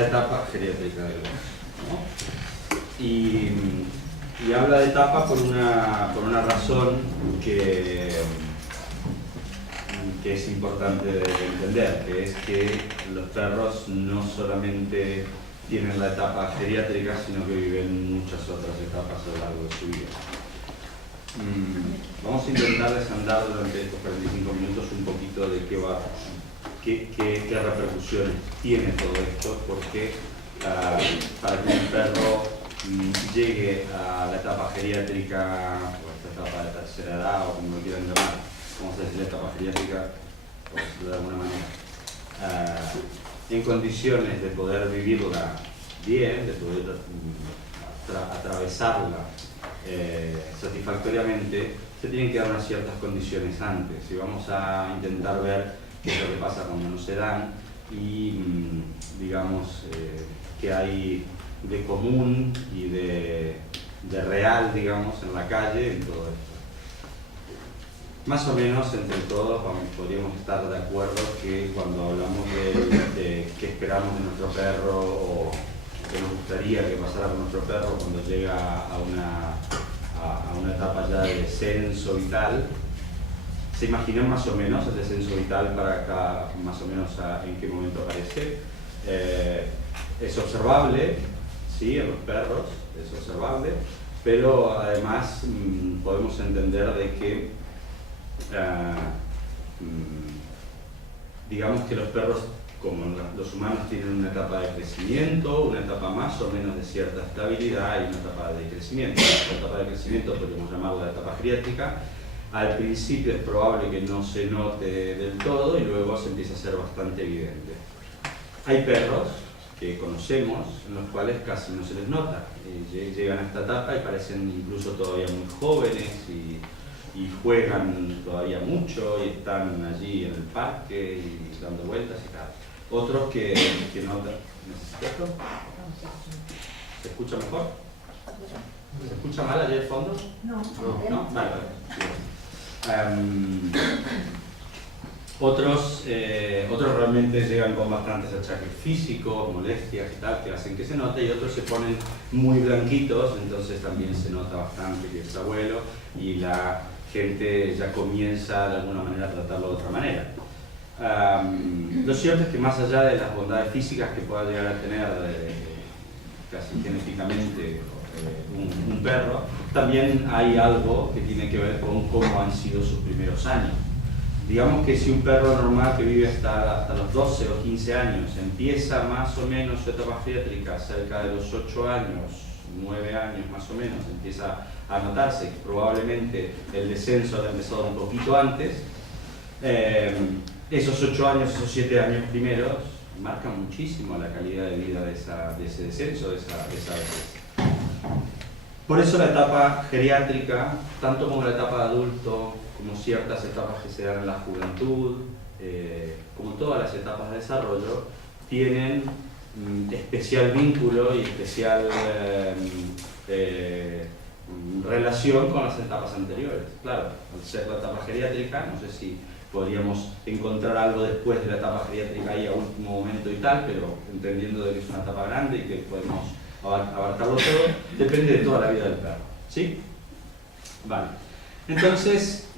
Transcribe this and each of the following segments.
la etapa geriátrica del hombre, ¿no? Y habla de etapa por una razón que es importante de entender, que es que los perros no solamente tienen la etapa geriátrica, sino que viven muchas otras etapas a lo largo de su vida. Vamos a intentar desandar durante estos 45 minutos un poquito de qué repercusiones tiene todo esto, porque para que un perro llegue a la etapa geriátrica, o esta etapa de tercera edad, o como lo quieran llamar, vamos a decir la etapa geriátrica, por decirlo de alguna manera, en condiciones de poder vivirla bien, de poder atravesarla satisfactoriamente, se tienen que dar unas ciertas condiciones antes. Y vamos a intentar ver qué es lo que pasa cuando no se dan y, digamos, qué hay de común y de real, digamos, en la calle en todo esto. Más o menos entre todos podríamos estar de acuerdo que cuando hablamos de qué esperamos de nuestro perro o qué nos gustaría que pasara con nuestro perro cuando llega a una etapa ya de descenso vital, se imaginan más o menos el descenso vital para acá, más o menos en qué momento aparece. Es observable, sí, en los perros es observable, pero además podemos entender de que digamos que los perros, como los humanos, tienen una etapa de crecimiento, una etapa más o menos de cierta estabilidad y una etapa de crecimiento. La etapa de crecimiento podemos llamarla la etapa geriátrica. Al principio es probable que no se note del todo y luego se empieza a ser bastante evidente. Hay perros que conocemos en los cuales casi no se les nota. Llegan a esta etapa y parecen incluso todavía muy jóvenes y juegan todavía mucho y están allí en el parque y dando vueltas y tal. Otros que notan. ¿Necesito esto? ¿Se escucha mejor? ¿Se escucha mal allá al fondo? No. ¿No? Vale. Otros realmente llegan con bastantes achaques físicos, molestias y tal, que hacen que se note, y otros se ponen muy blanquitos, entonces también se nota bastante que es abuelo y la gente ya comienza de alguna manera a tratarlo de otra manera. Lo cierto es que más allá de las bondades físicas que pueda llegar a tener casi genéticamente un perro, también hay algo que tiene que ver con cómo han sido sus primeros años. Digamos que si un perro normal que vive hasta los 12 o 15 años empieza más o menos su etapa geriátrica cerca de los 8 años, 9 años más o menos, empieza a notarse que probablemente el descenso ha empezado un poquito antes, esos 8 años, esos 7 años primeros marcan muchísimo la calidad de vida de ese descenso, de esa vejez. Por eso la etapa geriátrica, tanto como la etapa de adulto, como ciertas etapas que se dan en la juventud, como todas las etapas de desarrollo, tienen especial vínculo y especial relación con las etapas anteriores. Claro, al ser la etapa geriátrica, no sé si podríamos encontrar algo después de la etapa geriátrica ahí a último momento y tal, pero entendiendo de que es una etapa grande y que podemos abarcarlo todo, depende de toda la vida del perro, ¿sí? Vale. Entonces,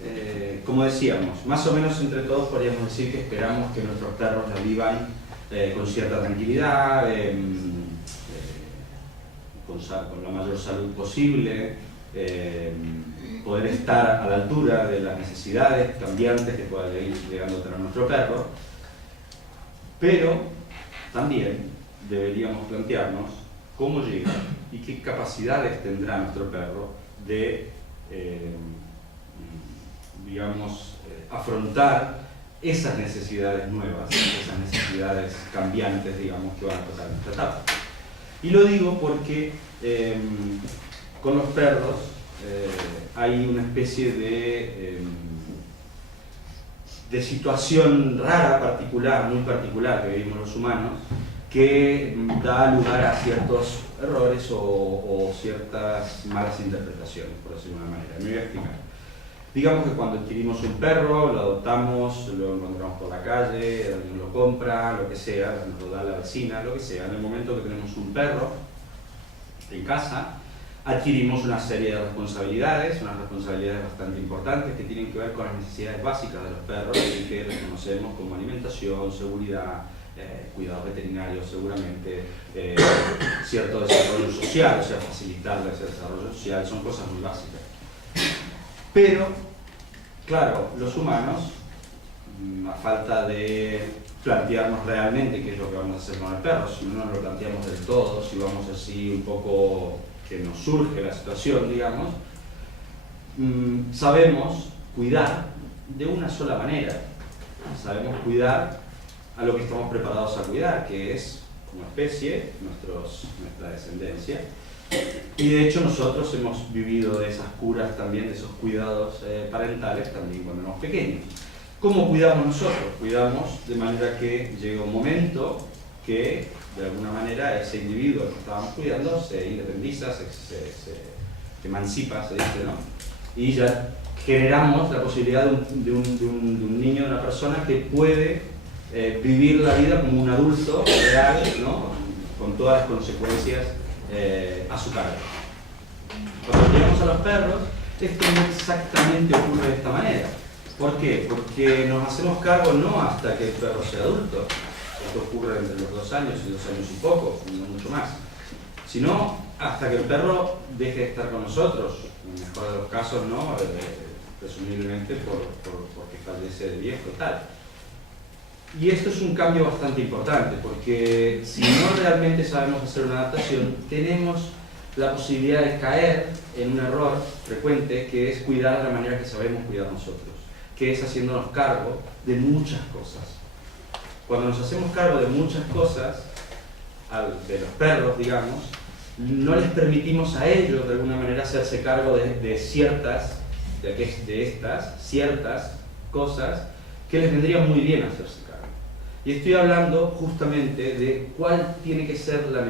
como decíamos, más o menos entre todos podríamos decir que esperamos que nuestros perros la vivan con cierta tranquilidad, con la mayor salud posible, poder estar a la altura de las necesidades cambiantes que pueda ir llegando a tener nuestro perro, pero también deberíamos plantearnos cómo llega y qué capacidades tendrá nuestro perro de digamos, afrontar esas necesidades nuevas, esas necesidades cambiantes, digamos, que van a tocar nuestra etapa. Y lo digo porque con los perros hay una especie de situación rara, particular, muy particular que vivimos los humanos, que da lugar a ciertos errores o ciertas malas interpretaciones, por decirlo de una manera. Me voy a explicar. Digamos que cuando adquirimos un perro, lo adoptamos, lo encontramos por la calle, alguien lo compra, lo que sea, nos lo da la vecina, lo que sea. En el momento que tenemos un perro en casa, adquirimos una serie de responsabilidades, unas responsabilidades bastante importantes que tienen que ver con las necesidades básicas de los perros y que reconocemos como alimentación, seguridad, cuidados veterinarios seguramente, cierto desarrollo social, o sea, facilitarle ese desarrollo social, son cosas muy básicas. Pero, claro, los humanos, a falta de plantearnos realmente qué es lo que vamos a hacer con el perro, si no nos lo planteamos del todo, si vamos así un poco que nos surge la situación, digamos, sabemos cuidar de una sola manera. Sabemos cuidar a lo que estamos preparados a cuidar, que es, como especie, nuestra descendencia. Y de hecho nosotros hemos vivido de esas curas también, de esos cuidados parentales también cuando éramos pequeños. ¿Cómo cuidamos nosotros? Cuidamos de manera que llega un momento que de alguna manera ese individuo que estábamos cuidando se independiza, se emancipa, se dice, ¿no? Y ya generamos la posibilidad de un niño, de una persona que puede vivir la vida como un adulto real, ¿no? Con todas las consecuencias a su cargo. Cuando llegamos a los perros, esto no exactamente ocurre de esta manera. ¿Por qué? Porque nos hacemos cargo no hasta que el perro sea adulto, esto ocurre entre los 2 años y 2 años y poco, no mucho más, sino hasta que el perro deje de estar con nosotros, en el mejor de los casos, ¿no? Presumiblemente porque fallece de viejo y tal. Y esto es un cambio bastante importante, porque si no realmente sabemos hacer una adaptación, tenemos la posibilidad de caer en un error frecuente, que es cuidar de la manera que sabemos cuidar nosotros, que es haciéndonos cargo de muchas cosas. Cuando nos hacemos cargo de muchas cosas, de los perros, digamos, no les permitimos a ellos de alguna manera hacerse cargo de estas ciertas cosas que les vendría muy bien hacerse cargo. Y estoy hablando justamente de cuál tiene que ser la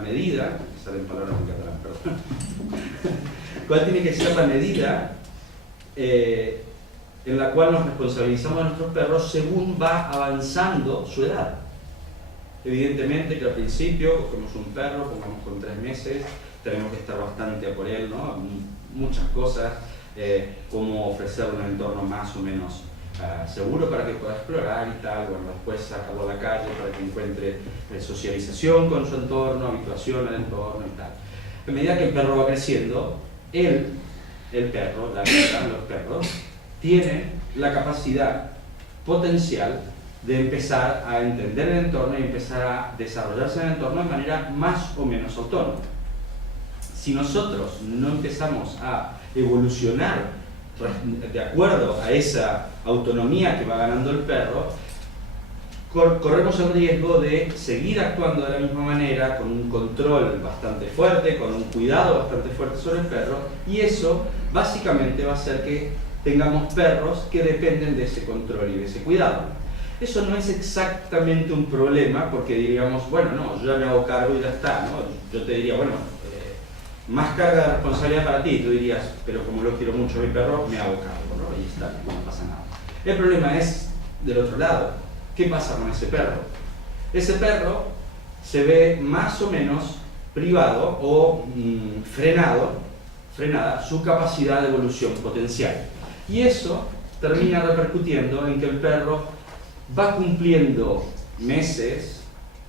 medida, me salen palabras en catalán, perdón, cuál tiene que ser la medida en la cual nos responsabilizamos de nuestros perros según va avanzando su edad. Evidentemente que al principio cogemos un perro, pongamos con 3 meses, tenemos que estar bastante a por él, ¿no? Muchas cosas, como ofrecerle un entorno más o menos seguro para que pueda explorar y tal, bueno, después sacarlo a la calle para que encuentre socialización con su entorno, habituación al entorno y tal. A medida que el perro va creciendo, el perro, los perros, tienen la capacidad potencial de empezar a entender el entorno y empezar a desarrollarse en el entorno de manera más o menos autónoma. Si nosotros no empezamos a evolucionar de acuerdo a esa autonomía que va ganando el perro, corremos el riesgo de seguir actuando de la misma manera, con un control bastante fuerte, con un cuidado bastante fuerte sobre el perro, y eso básicamente va a hacer que tengamos perros que dependen de ese control y de ese cuidado. Eso no es exactamente un problema, porque diríamos, bueno, no, yo ya me hago cargo y ya está, ¿no? Yo te diría, bueno, más carga de responsabilidad para ti, tú dirías, pero como lo quiero mucho a mi perro, me hago cargo, ¿no? Y está, no pasa nada. El problema es del otro lado. ¿Qué pasa con ese perro? Ese perro se ve más o menos privado o frenada su capacidad de evolución potencial. Y eso termina repercutiendo en que el perro va cumpliendo meses,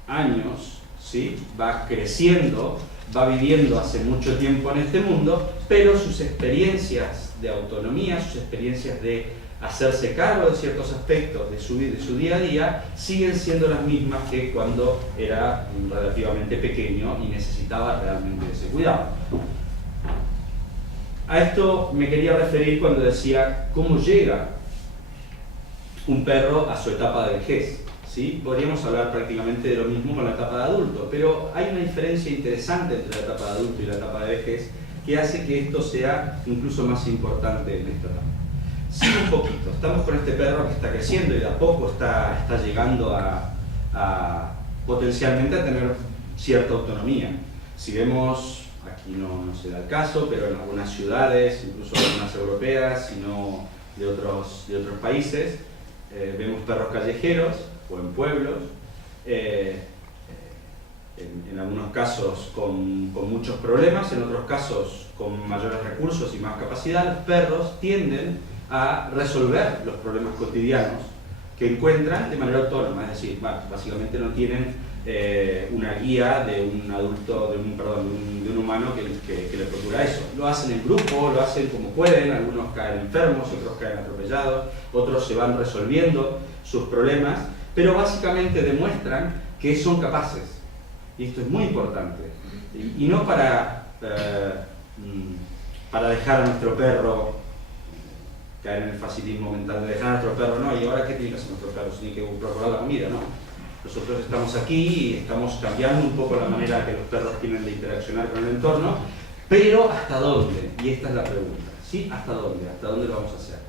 años, ¿sí? Va creciendo, va viviendo hace mucho tiempo en este mundo, pero sus experiencias de autonomía, sus experiencias de hacerse cargo de ciertos aspectos de su día a día, siguen siendo las mismas que cuando era relativamente pequeño y necesitaba realmente ese cuidado. A esto me quería referir cuando decía cómo llega un perro a su etapa de vejez. ¿Sí? Podríamos hablar prácticamente de lo mismo con la etapa de adulto, pero hay una diferencia interesante entre la etapa de adulto y la etapa de vejez que hace que esto sea incluso más importante en esta etapa. Sí, un poquito. Estamos con este perro que está creciendo y de a poco está llegando a potencialmente a tener cierta autonomía. Si vemos aquí no se da el caso, pero en algunas ciudades, incluso algunas europeas, sino de otros países, vemos perros callejeros o en pueblos, en algunos casos con muchos problemas, en otros casos con mayores recursos y más capacidad. Los perros tienden a resolver los problemas cotidianos que encuentran de manera autónoma, es decir, básicamente no tienen una guía de un adulto, de un humano que le procura eso. Lo hacen en grupo, lo hacen como pueden, algunos caen enfermos, otros caen atropellados, otros se van resolviendo sus problemas, pero básicamente demuestran que son capaces. Y esto es muy importante. Y no para dejar a nuestro perro, caer en el facilismo mental de dejar a nuestro perro, no, y ahora ¿qué tiene que hacer nuestro perro? Tiene que procurar la comida, no. Nosotros estamos aquí y estamos cambiando un poco la manera que los perros tienen de interaccionar con el entorno, pero ¿hasta dónde? Y esta es la pregunta, ¿sí? ¿Hasta dónde? ¿Hasta dónde lo vamos a hacer?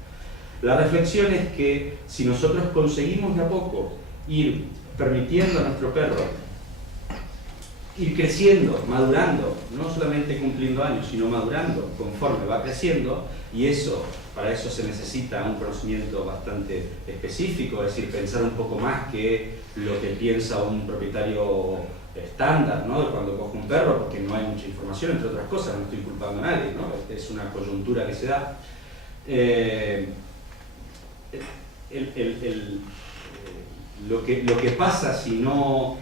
La reflexión es que si nosotros conseguimos de a poco ir permitiendo a nuestro perro ir creciendo, madurando, no solamente cumpliendo años, sino madurando conforme va creciendo, y para eso se necesita un conocimiento bastante específico, es decir, pensar un poco más que lo que piensa un propietario estándar, ¿no? De cuando coge un perro, porque no hay mucha información, entre otras cosas, no estoy culpando a nadie, ¿no? Es una coyuntura que se da. Lo que pasa si no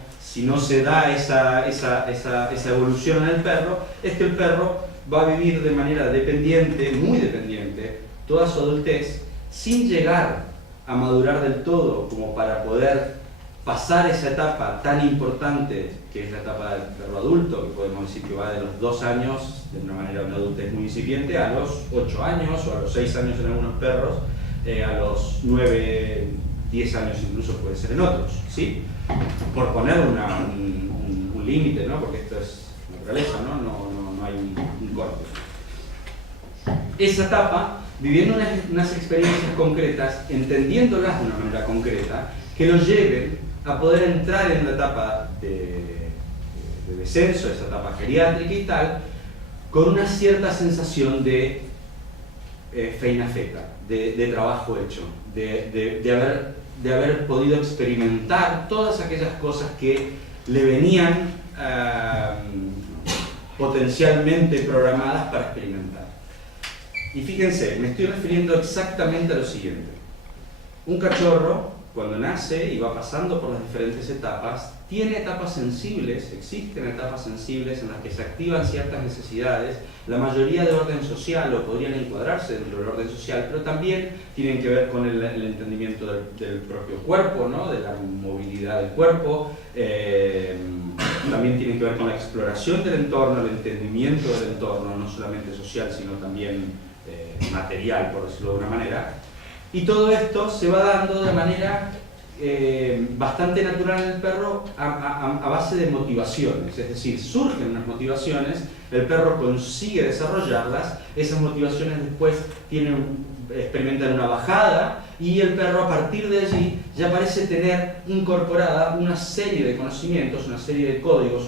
se da esa evolución en el perro, es que el perro va a vivir de manera dependiente, muy dependiente, toda su adultez, sin llegar a madurar del todo como para poder pasar esa etapa tan importante que es la etapa del perro adulto, que podemos decir que va de los 2 años, de una manera de una adultez muy incipiente, a los 8 años o a los 6 años en algunos perros, a los 9, 10 años incluso puede ser en otros, ¿sí? Por poner un límite, ¿no? Porque esto es naturaleza, no hay un corte. Esa etapa, viviendo unas experiencias concretas, entendiéndolas de una manera concreta, que los lleven a poder entrar en la etapa de descenso, esa etapa geriátrica y tal, con una cierta sensación de feina feta, de trabajo hecho, de haber podido experimentar todas aquellas cosas que le venían potencialmente programadas para experimentar. Y fíjense, me estoy refiriendo exactamente a lo siguiente. Un cachorro, cuando nace y va pasando por las diferentes etapas, tiene etapas sensibles, existen etapas sensibles en las que se activan ciertas necesidades, la mayoría de orden social o podrían encuadrarse dentro del orden social, pero también tienen que ver con el entendimiento del propio cuerpo, ¿no? De la movilidad del cuerpo, también tienen que ver con la exploración del entorno, el entendimiento del entorno, no solamente social, sino también material, por decirlo de una manera. Y todo esto se va dando de manera bastante natural en el perro a base de motivaciones, es decir, surgen unas motivaciones, el perro consigue desarrollarlas, esas motivaciones después experimentan una bajada y el perro a partir de allí ya parece tener incorporada una serie de conocimientos, una serie de códigos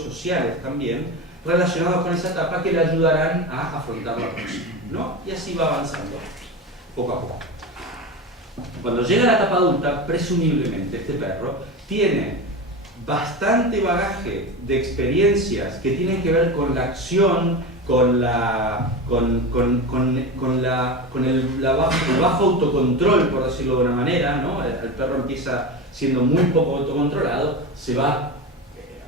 sociales también relacionados con esa etapa que le ayudarán a afrontar la próxima, ¿no? Y así va avanzando poco a poco. Cuando llega a la etapa adulta, presumiblemente este perro tiene bastante bagaje de experiencias que tienen que ver con la acción, con el bajo autocontrol, por decirlo de una manera, ¿no? El perro empieza siendo muy poco autocontrolado, se va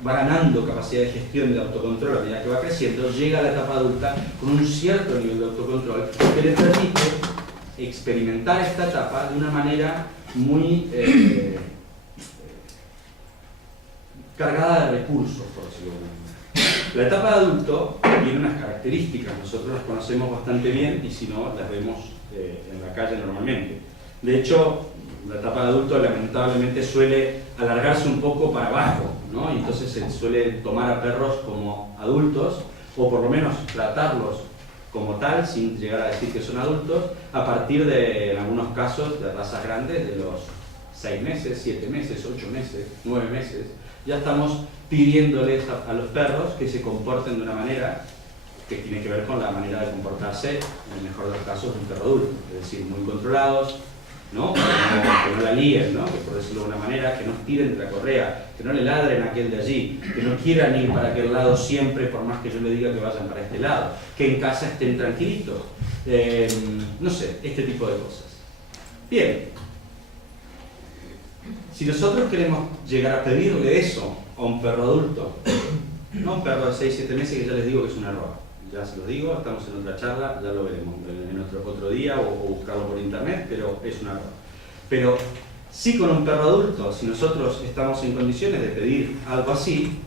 ganando capacidad de gestión de autocontrol a medida que va creciendo, llega a la etapa adulta con un cierto nivel de autocontrol que le permite experimentar esta etapa de una manera muy cargada de recursos, por decirlo de alguna manera. La etapa de adulto tiene unas características, nosotros las conocemos bastante bien y si no, las vemos en la calle normalmente. De hecho, la etapa de adulto lamentablemente suele alargarse un poco para abajo, ¿no? Y entonces se suele tomar a perros como adultos, o por lo menos tratarlos como tal, sin llegar a decir que son adultos, a partir de, en algunos casos, de razas grandes, de los 6 meses, 7 meses, 8 meses, 9 meses, ya estamos pidiéndoles a los perros que se comporten de una manera que tiene que ver con la manera de comportarse, en el mejor de los casos, de un perro adulto. Es decir, muy controlados, ¿no? Que no la líen, ¿no? Que por decirlo de una manera, que no tiren de la correa, que no le ladren a aquel de allí, que no quieran ir para aquel lado siempre, por más que yo le diga que vayan para este lado, que en casa estén tranquilitos, no sé, este tipo de cosas. Bien, si nosotros queremos llegar a pedirle eso a un perro adulto, no un perro de 6-7 meses, que ya les digo que es un error, ya se lo digo, estamos en otra charla, ya lo veremos en otro día o buscarlo por internet, pero es un error. Pero sí, con un perro adulto, si nosotros estamos en condiciones de pedir algo así,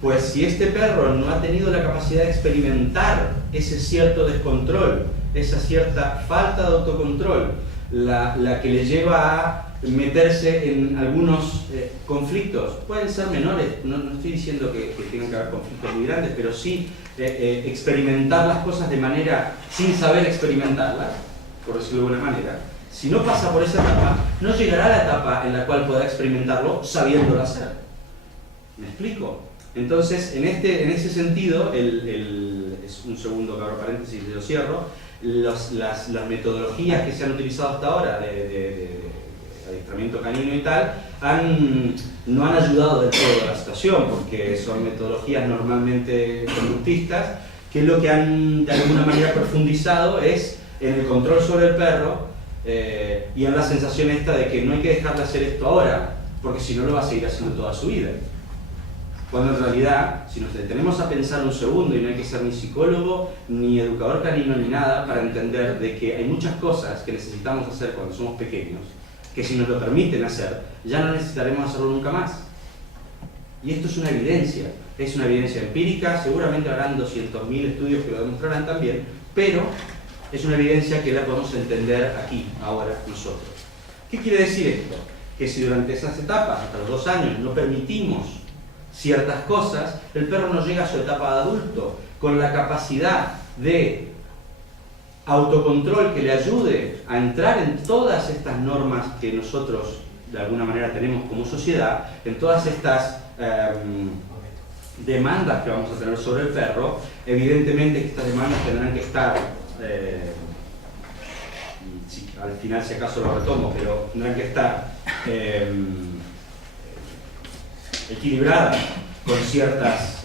pues si este perro no ha tenido la capacidad de experimentar ese cierto descontrol, esa cierta falta de autocontrol, la que le lleva a meterse en algunos conflictos, pueden ser menores, no estoy diciendo que tengan que haber conflictos muy grandes, pero sí experimentar las cosas de manera sin saber experimentarlas, por decirlo de alguna manera. Si no pasa por esa etapa, no llegará a la etapa en la cual pueda experimentarlo sabiéndolo hacer. ¿Me explico? Entonces, en ese sentido, es un segundo, abro paréntesis y lo cierro, las metodologías que se han utilizado hasta ahora de adiestramiento canino y tal, no han ayudado del todo a la situación, porque son metodologías normalmente conductistas, que lo que han de alguna manera profundizado es en el control sobre el perro y en la sensación esta de que no hay que dejarle hacer esto ahora, porque si no lo va a seguir haciendo toda su vida. Cuando en realidad, si nos detenemos a pensar un segundo, y no hay que ser ni psicólogo, ni educador canino, ni nada, para entender de que hay muchas cosas que necesitamos hacer cuando somos pequeños, que si nos lo permiten hacer, ya no necesitaremos hacerlo nunca más. Y esto es una evidencia empírica, seguramente habrán 200.000 estudios que lo demostrarán también, pero es una evidencia que la podemos entender aquí, ahora, nosotros. ¿Qué quiere decir esto? Que si durante esas etapas, hasta los 2 años, no permitimos ciertas cosas, el perro no llega a su etapa de adulto con la capacidad de autocontrol que le ayude a entrar en todas estas normas que nosotros de alguna manera tenemos como sociedad, en todas estas demandas que vamos a tener sobre el perro. Evidentemente que estas demandas tendrán que estar, al final si acaso lo retomo, pero tendrán que estar equilibradas con ciertos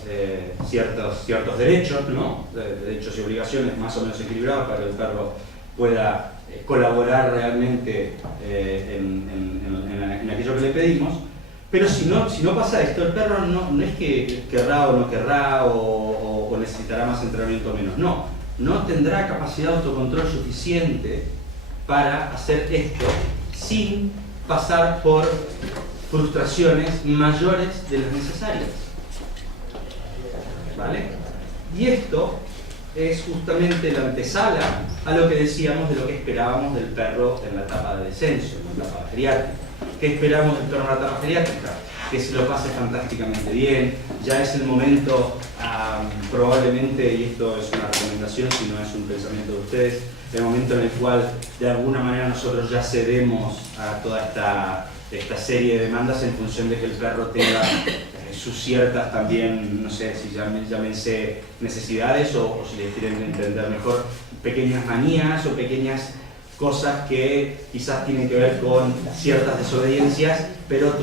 derechos, ¿no? Derechos y obligaciones más o menos equilibrados para que el perro pueda colaborar realmente en aquello que le pedimos. Pero si no pasa esto, el perro no es que querrá o no querrá o necesitará más entrenamiento o menos, no tendrá capacidad de autocontrol suficiente para hacer esto sin pasar por frustraciones mayores de las necesarias. ¿Vale? Y esto es justamente la antesala a lo que decíamos de lo que esperábamos del perro en la etapa de descenso, en la etapa geriátrica. ¿Qué esperamos del perro en la etapa geriátrica? Que se lo pase fantásticamente bien. Ya es el momento, probablemente, y esto es una recomendación, si no es un pensamiento de ustedes, el momento en el cual de alguna manera nosotros ya cedemos a toda esta serie de demandas en función de que el perro tenga sus ciertas también, no sé si llámense necesidades o si les quieren entender mejor, pequeñas manías o pequeñas cosas que quizás tienen que ver con ciertas desobediencias, pero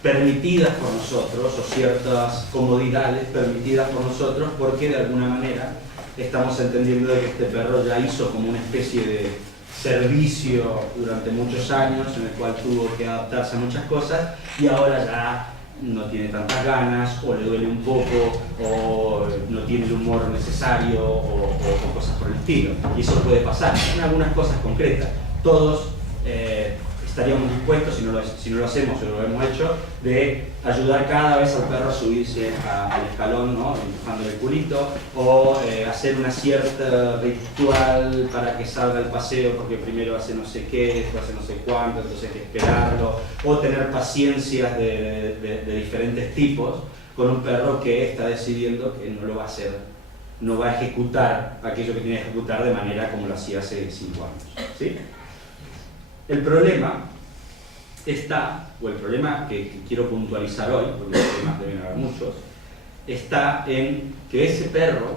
permitidas por nosotros, o ciertas comodidades permitidas por nosotros, porque de alguna manera estamos entendiendo de que este perro ya hizo como una especie de servicio durante muchos años en el cual tuvo que adaptarse a muchas cosas y ahora ya no tiene tantas ganas, o le duele un poco, o no tiene el humor necesario, o cosas por el estilo. Y eso puede pasar en algunas cosas concretas. Todos estaríamos dispuestos, si no lo hacemos o no lo hemos hecho, de ayudar cada vez al perro a subirse al escalón, ¿no? Empujándole el culito, o hacer una cierta ritual para que salga el paseo, porque primero hace no sé qué, después hace no sé cuánto, entonces hay que esperarlo, o tener paciencias de diferentes tipos con un perro que está decidiendo que no lo va a hacer, no va a ejecutar aquello que tiene que ejecutar de manera como lo hacía hace 5 años. ¿Sí? El problema está, o el problema que quiero puntualizar hoy, porque los temas deben haber muchos, está en que ese perro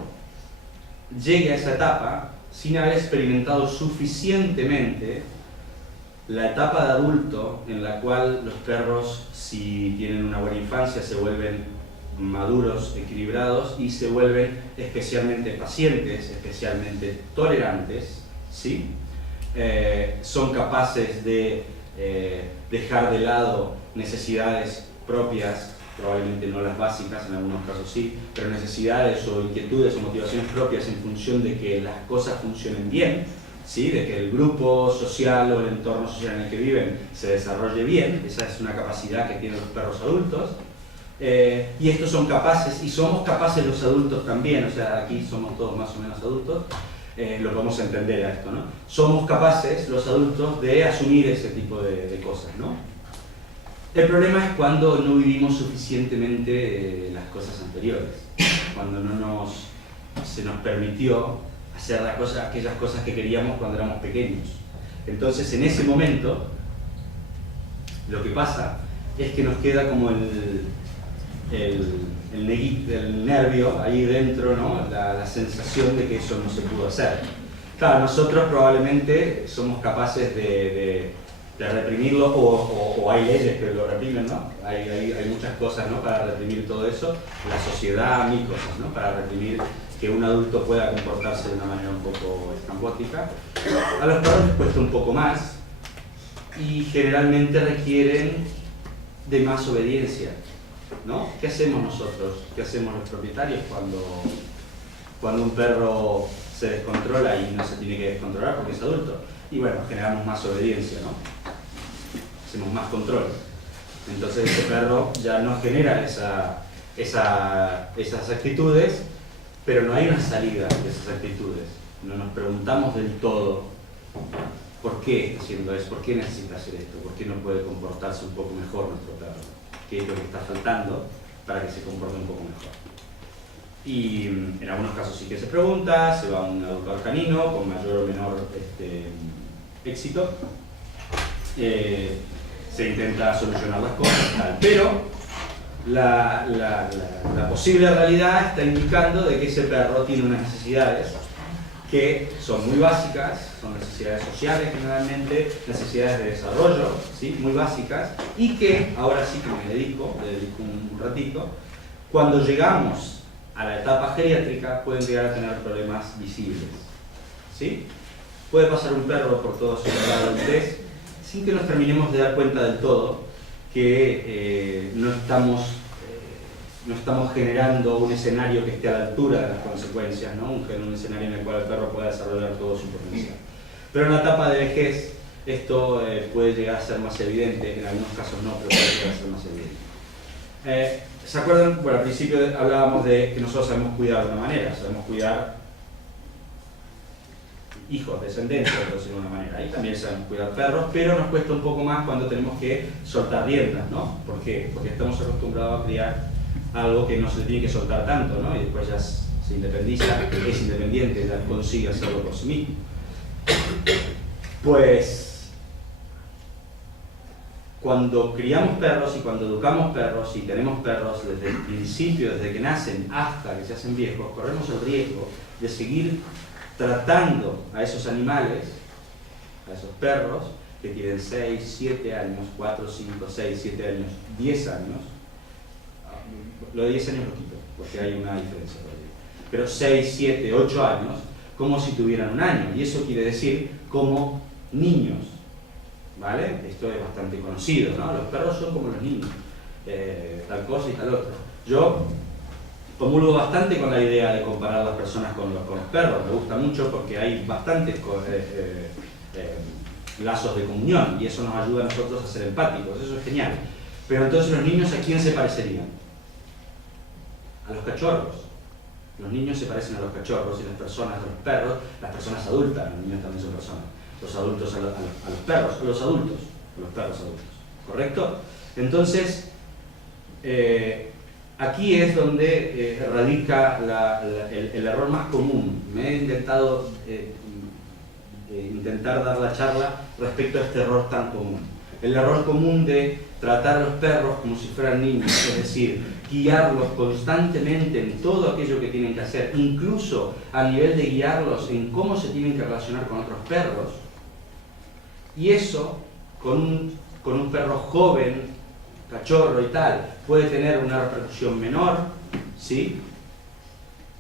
llegue a esa etapa sin haber experimentado suficientemente la etapa de adulto en la cual los perros, si tienen una buena infancia, se vuelven maduros, equilibrados y se vuelven especialmente pacientes, especialmente tolerantes, ¿sí? Son capaces de dejar de lado necesidades propias, probablemente no las básicas, en algunos casos sí, pero necesidades o inquietudes o motivaciones propias en función de que las cosas funcionen bien, ¿sí? De que el grupo social o el entorno social en el que viven se desarrolle bien. Esa es una capacidad que tienen los perros adultos. Y estos son capaces, y somos capaces los adultos también, o sea, aquí somos todos más o menos adultos, lo vamos a entender a esto, ¿no? Somos capaces los adultos de asumir ese tipo de cosas, ¿no? El problema es cuando no vivimos suficientemente las cosas anteriores, cuando no se nos permitió hacer aquellas cosas que queríamos cuando éramos pequeños. Entonces, en ese momento, lo que pasa es que nos queda como el nervio ahí dentro, ¿no? La sensación de que eso no se pudo hacer. Claro, nosotros probablemente somos capaces de reprimirlo, o hay leyes que lo reprimen, ¿no? Hay muchas cosas, ¿no? Para reprimir todo eso, la sociedad, mil cosas, ¿no? Para reprimir que un adulto pueda comportarse de una manera un poco estrambótica. A los perros les cuesta un poco más y generalmente requieren de más obediencia, ¿no? ¿Qué hacemos nosotros? ¿Qué hacemos los propietarios cuando un perro se descontrola y no se tiene que descontrolar porque es adulto? Y bueno, generamos más obediencia, ¿no? Hacemos más control. Entonces ese perro ya no genera esas actitudes, pero no hay una salida de esas actitudes. No nos preguntamos del todo por qué está haciendo eso, por qué necesita hacer esto, por qué no puede comportarse un poco mejor nuestro perro, qué es lo que está faltando para que se comporte un poco mejor. Y en algunos casos sí que se pregunta, se va a un educador canino con mayor o menor éxito, se intenta solucionar las cosas, tal. Pero la posible realidad está indicando de que ese perro tiene unas necesidades que son muy básicas, son necesidades sociales generalmente, necesidades de desarrollo, ¿sí? Muy básicas, y que ahora sí que le dedico un ratito, cuando llegamos a la etapa geriátrica pueden llegar a tener problemas visibles, ¿sí? Puede pasar un perro por toda su edad de adultez sin que nos terminemos de dar cuenta del todo que no estamos generando un escenario que esté a la altura de las consecuencias, ¿no? Un escenario en el cual el perro pueda desarrollar todo su potencial. Pero en la etapa de vejez esto puede llegar a ser más evidente, en algunos casos no, pero puede llegar a ser más evidente. ¿Se acuerdan? Bueno, al principio hablábamos de que nosotros sabemos cuidar de una manera, sabemos cuidar hijos, descendencia, por decirlo de una manera. Ahí también sabemos cuidar perros, pero nos cuesta un poco más cuando tenemos que soltar riendas, ¿no? ¿Por qué? Porque estamos acostumbrados a criar algo que no se le tiene que soltar tanto, ¿no? Y después ya se independiza, es independiente, ya consigue hacerlo por sí mismo. Pues, cuando criamos perros y cuando educamos perros y tenemos perros desde el principio, desde que nacen hasta que se hacen viejos, corremos el riesgo de seguir tratando a esos animales, a esos perros, que tienen 6, 7 años, 4, 5, 6, 7 años, 10 años, lo de 10 años lo quito, porque hay una diferencia, pero 6, 7, 8 años, como si tuvieran un año, y eso quiere decir como niños, ¿vale? Esto es bastante conocido, ¿no? Los perros son como los niños, tal cosa y tal otra. Yo comulgo bastante con la idea de comparar a las personas con los perros, me gusta mucho porque hay bastantes lazos de comunión y eso nos ayuda a nosotros a ser empáticos, eso es genial. Pero entonces los niños, ¿a quién se parecerían? A los cachorros. Los niños se parecen a los cachorros y las personas a los perros, las personas adultas, los niños también son personas, los adultos a los perros, a los adultos, a los perros adultos, ¿correcto? Entonces, aquí es donde radica el error más común. Me he intentado intentar dar la charla respecto a este error tan común. El error común de tratar a los perros como si fueran niños, es decir, guiarlos constantemente en todo aquello que tienen que hacer, incluso a nivel de guiarlos en cómo se tienen que relacionar con otros perros. Y eso, con un perro joven, cachorro y tal, puede tener una repercusión menor, ¿sí?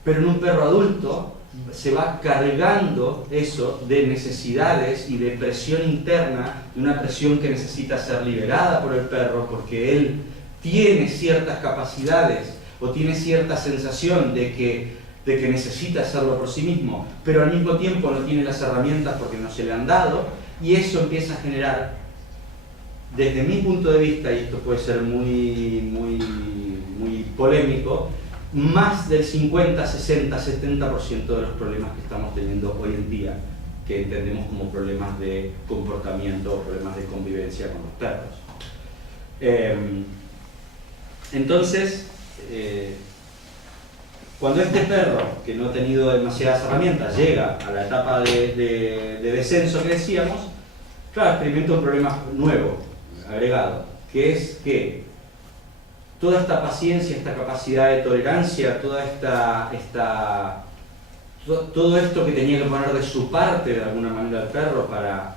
Pero en un perro adulto se va cargando eso de necesidades y de presión interna, de una presión que necesita ser liberada por el perro porque él tiene ciertas capacidades o tiene cierta sensación de que necesita hacerlo por sí mismo, pero al mismo tiempo no tiene las herramientas porque no se le han dado, y eso empieza a generar, desde mi punto de vista, y esto puede ser muy polémico, más del 50, 60, 70% de los problemas que estamos teniendo hoy en día, que entendemos como problemas de comportamiento o problemas de convivencia con los perros. Entonces, cuando este perro, que no ha tenido demasiadas herramientas, llega a la etapa de descenso que decíamos, claro, experimenta un problema nuevo, agregado, que es que toda esta paciencia, esta capacidad de tolerancia, todo esto que tenía que poner de su parte de alguna manera el perro para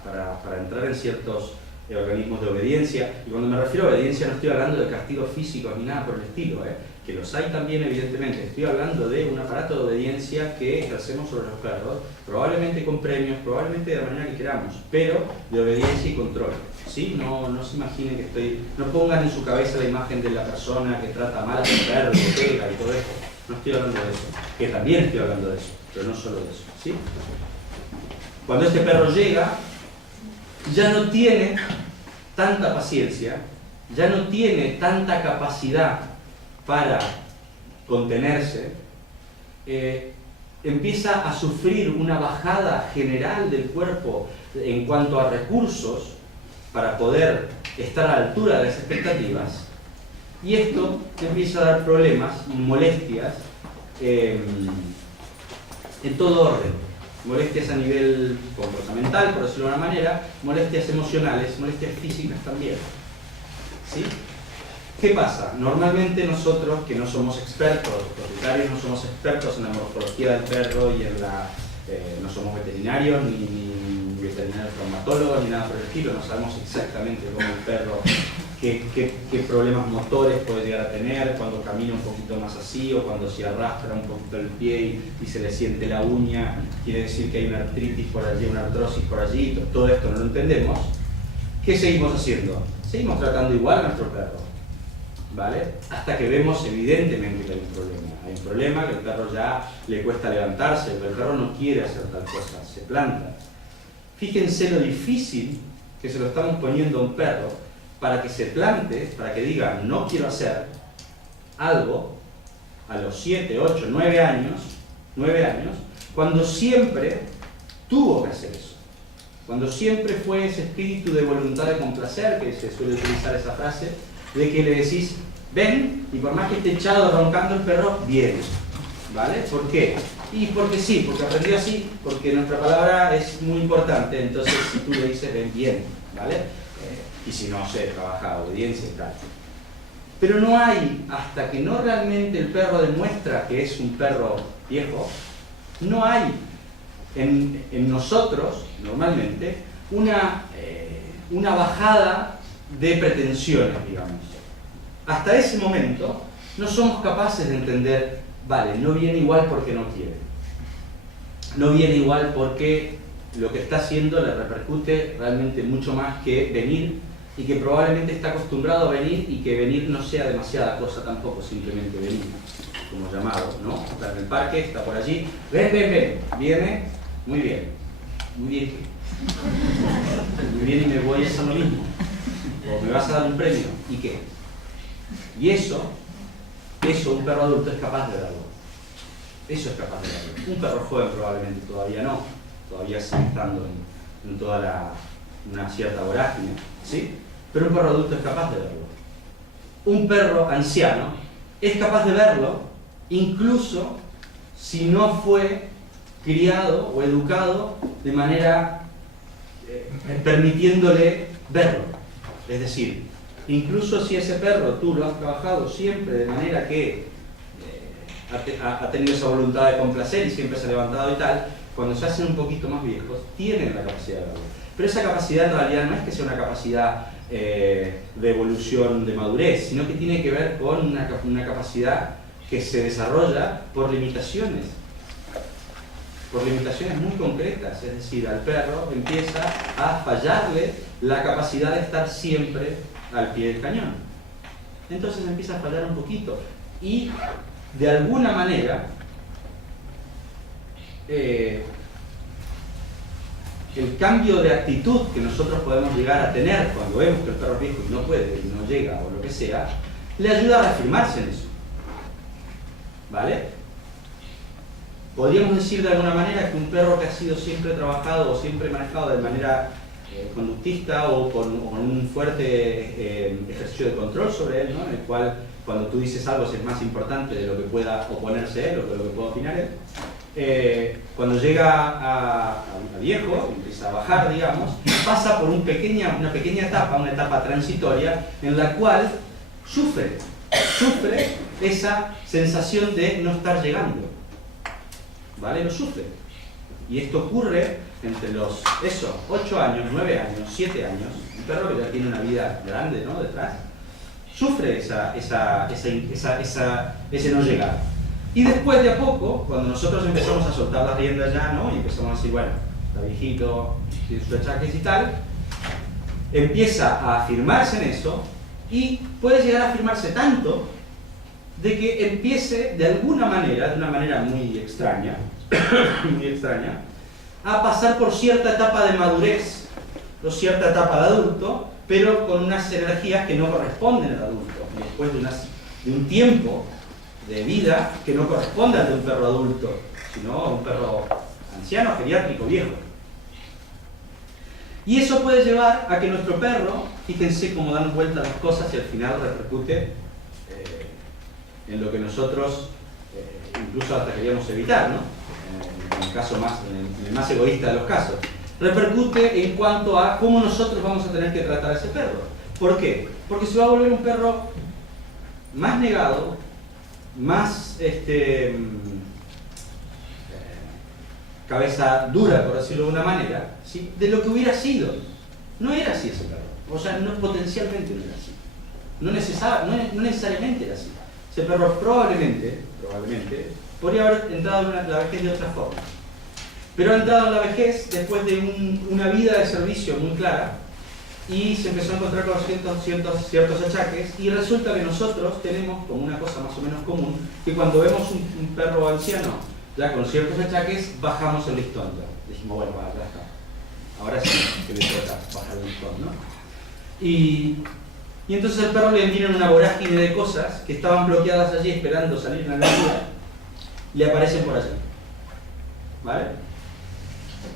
entrar en ciertos organismos de obediencia, y cuando me refiero a obediencia no estoy hablando de castigos físicos ni nada por el estilo, que los hay también evidentemente, estoy hablando de un aparato de obediencia que ejercemos sobre los perros, probablemente con premios, probablemente de la manera que queramos, pero de obediencia y control. ¿Sí? No se imaginen que no pongan en su cabeza la imagen de la persona que trata mal a su perro, que pega y todo eso. No estoy hablando de eso, que también estoy hablando de eso, pero no solo de eso. ¿Sí? Cuando este perro llega, ya no tiene tanta paciencia, ya no tiene tanta capacidad para contenerse, empieza a sufrir una bajada general del cuerpo en cuanto a recursos para poder estar a la altura de las expectativas, y esto empieza a dar problemas y molestias en todo orden, molestias a nivel comportamental, por decirlo de una manera, molestias emocionales, molestias físicas también. ¿Sí? ¿Qué pasa? Normalmente nosotros, que no somos expertos, los propietarios no somos expertos en la morfología del perro y no somos veterinarios ni veterinarios traumatólogos ni nada por el estilo, no sabemos exactamente cómo el perro, qué problemas motores puede llegar a tener cuando camina un poquito más así o cuando se arrastra un poquito el pie y se le siente la uña, quiere decir que hay una artritis por allí, una artrosis por allí, todo esto no lo entendemos. ¿Qué seguimos haciendo? Seguimos tratando igual a nuestro perro, ¿vale? Hasta que vemos evidentemente que hay un problema. Hay un problema, que el perro ya le cuesta levantarse, que el perro no quiere hacer tal cosa, se planta. Fíjense lo difícil que se lo estamos poniendo a un perro para que se plante, para que diga no quiero hacer algo a los 7, 8, 9 años, cuando siempre tuvo que hacer eso. Cuando siempre fue ese espíritu de voluntad de complacer, que se suele utilizar esa frase, de que le decís, ven, y por más que esté echado roncando el perro, viene. ¿Vale? ¿Por qué? Y porque sí, porque aprendió así, porque nuestra palabra es muy importante, entonces si tú le dices, ven, viene. ¿Vale? Y si no, se trabaja obediencia y tal. Pero no hay, hasta que no realmente el perro demuestra que es un perro viejo, no hay en nosotros, normalmente, una bajada de pretensiones, digamos. Hasta ese momento no somos capaces de entender, vale, no viene igual porque no quiere. No viene igual porque lo que está haciendo le repercute realmente mucho más que venir, y que probablemente está acostumbrado a venir y que venir no sea demasiada cosa tampoco, simplemente venir, como llamado, ¿no? Está en el parque, está por allí, ven, viene, muy bien, muy bien y me voy a hacer lo mismo, o me vas a dar un premio, ¿y qué? Y eso un perro adulto es capaz de darlo, eso es capaz de darlo. Un perro joven probablemente todavía no, todavía sigue estando en toda una cierta vorágine, ¿sí? Pero un perro adulto es capaz de verlo. Un perro anciano es capaz de verlo incluso si no fue criado o educado de manera permitiéndole verlo. Es decir, incluso si ese perro tú lo has trabajado siempre de manera que ha tenido esa voluntad de complacer y siempre se ha levantado y tal, cuando se hacen un poquito más viejos, tienen la capacidad de verlo. Pero esa capacidad en realidad no es que sea una capacidad de evolución, de madurez, sino que tiene que ver con una capacidad que se desarrolla por limitaciones muy concretas. Es decir, al perro empieza a fallarle la capacidad de estar siempre al pie del cañón. Entonces empieza a fallar un poquito y de alguna manera el cambio de actitud que nosotros podemos llegar a tener cuando vemos que el perro es viejo y no puede, y no llega o lo que sea, le ayuda a reafirmarse en eso. ¿Vale? Podríamos decir de alguna manera que un perro que ha sido siempre trabajado o siempre manejado de manera conductista o con un fuerte ejercicio de control sobre él, ¿no? En el cual cuando tú dices algo es más importante de lo que pueda oponerse él o de lo que pueda opinar él, cuando llega a viejo, empieza a bajar, digamos, pasa por una pequeña etapa, una etapa transitoria en la cual sufre esa sensación de no estar llegando. ¿Vale? Lo sufre. Y esto ocurre entre los 8 años, 9 años, 7 años, un perro que ya tiene una vida grande, ¿no? Detrás, sufre ese no llegar. Y después de a poco, cuando nosotros empezamos a soltar las riendas ya, ¿no? Y empezamos a decir, bueno, está viejito, tiene sus achaques y tal, empieza a afirmarse en eso y puede llegar a afirmarse tanto de que empiece de alguna manera, de una manera muy extraña, a pasar por cierta etapa de madurez o cierta etapa de adulto, pero con unas energías que no corresponden al adulto, después de un tiempo de vida que no corresponde al de un perro adulto, sino a un perro anciano, geriátrico, viejo. Y eso puede llevar a que nuestro perro, fíjense cómo dan vuelta las cosas y al final repercute en lo que nosotros incluso hasta queríamos evitar, ¿no? En el más egoísta de los casos. Repercute en cuanto a cómo nosotros vamos a tener que tratar a ese perro. ¿Por qué? Porque se va a volver un perro más negado, más cabeza dura, por decirlo de una manera, ¿sí? De lo que hubiera sido. No era así ese perro. O sea, potencialmente no era así. No necesariamente era así. Ese perro probablemente, podría haber entrado en la vejez de otra forma. Pero ha entrado en la vejez después de una vida de servicio muy clara y se empezó a encontrar con ciertos achaques y resulta que nosotros tenemos como una cosa más o menos común que cuando vemos un perro anciano ya con ciertos achaques bajamos el listón ya. Dijimos, bueno, ya está. Ahora sí que le toca bajar el listón, ¿no? Y entonces al perro le vienen una vorágine de cosas que estaban bloqueadas allí esperando salir en la vida, le aparecen por allí. ¿Vale?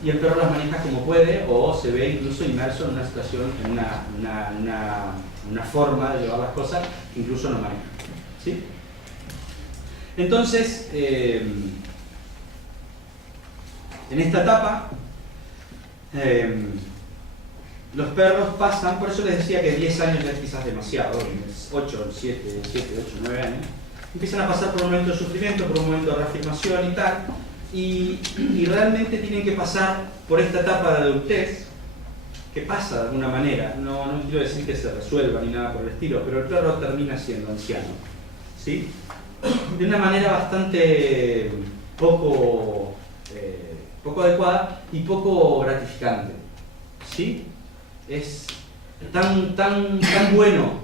Y el perro las maneja como puede o se ve incluso inmerso en una situación, en una forma de llevar las cosas que incluso no maneja. ¿Sí? Entonces, en esta etapa, los perros pasan, por eso les decía que 10 años ya es quizás demasiado, 8, 7, 8, 9 años, empiezan a pasar por un momento de sufrimiento, por un momento de reafirmación y tal, y realmente tienen que pasar por esta etapa de adultez, que pasa de alguna manera, no quiero decir que se resuelva ni nada por el estilo, pero el perro termina siendo anciano, ¿sí? De una manera bastante poco adecuada y poco gratificante, ¿sí? Es tan bueno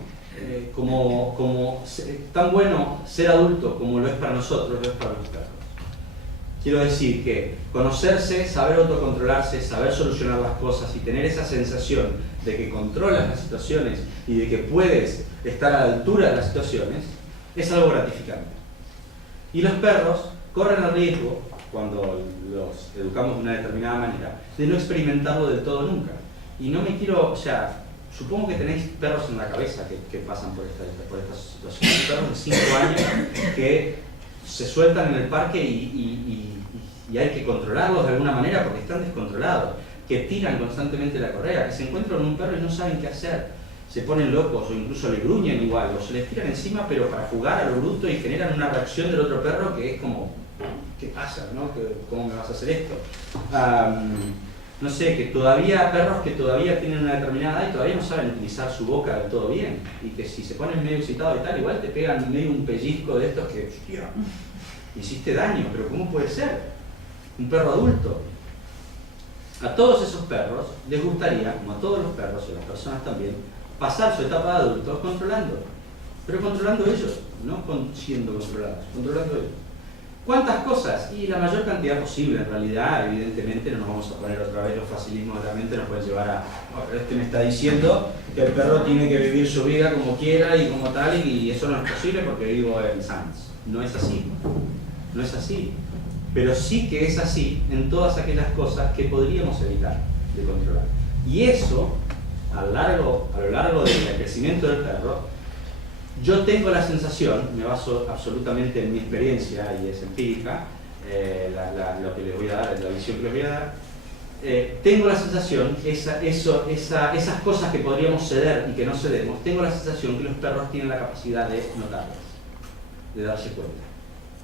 tan bueno ser adulto como lo es para nosotros, lo es para los perros. Quiero decir que conocerse, saber autocontrolarse, saber solucionar las cosas y tener esa sensación de que controlas las situaciones y de que puedes estar a la altura de las situaciones es algo gratificante. Y los perros corren el riesgo, cuando los educamos de una determinada manera, de no experimentarlo del todo nunca. Y no me quiero, o sea, supongo que tenéis perros en la cabeza que pasan por esta situación. Perros de 5 años que se sueltan en el parque y hay que controlarlos de alguna manera porque están descontrolados. que tiran constantemente la correa, que se encuentran con un perro y no saben qué hacer, se ponen locos o incluso le gruñen igual, o se les tiran encima pero para jugar a lo bruto y generan una reacción del otro perro que es como, ¿qué pasa? ¿No? ¿Cómo me vas a hacer esto? No sé, que todavía, perros que todavía tienen una determinada edad y todavía no saben utilizar su boca del todo bien, y que si se ponen medio excitados y tal, igual te pegan medio un pellizco de estos que, hostia, hiciste daño, pero ¿cómo puede ser? Un perro adulto. A todos esos perros les gustaría, como a todos los perros y a las personas también, pasar su etapa de adultos controlando, pero controlando ellos, no siendo controlados, controlando ellos. ¿Cuántas cosas? Y la mayor cantidad posible, en realidad, evidentemente no nos vamos a poner otra vez los facilismos de la mente, nos pueden llevar a, bueno, este me está diciendo que el perro tiene que vivir su vida como quiera y como tal, y eso no es posible porque vivo en Sanz. No es así, no es así, pero sí que es así en todas aquellas cosas que podríamos evitar de controlar. Y eso, a lo largo del crecimiento del perro, yo tengo la sensación, me baso absolutamente en mi experiencia y es empírica, lo que les voy a dar, la visión que les voy a dar, tengo la sensación, esas cosas que podríamos ceder y que no cedemos, tengo la sensación que los perros tienen la capacidad de notarlas, de darse cuenta,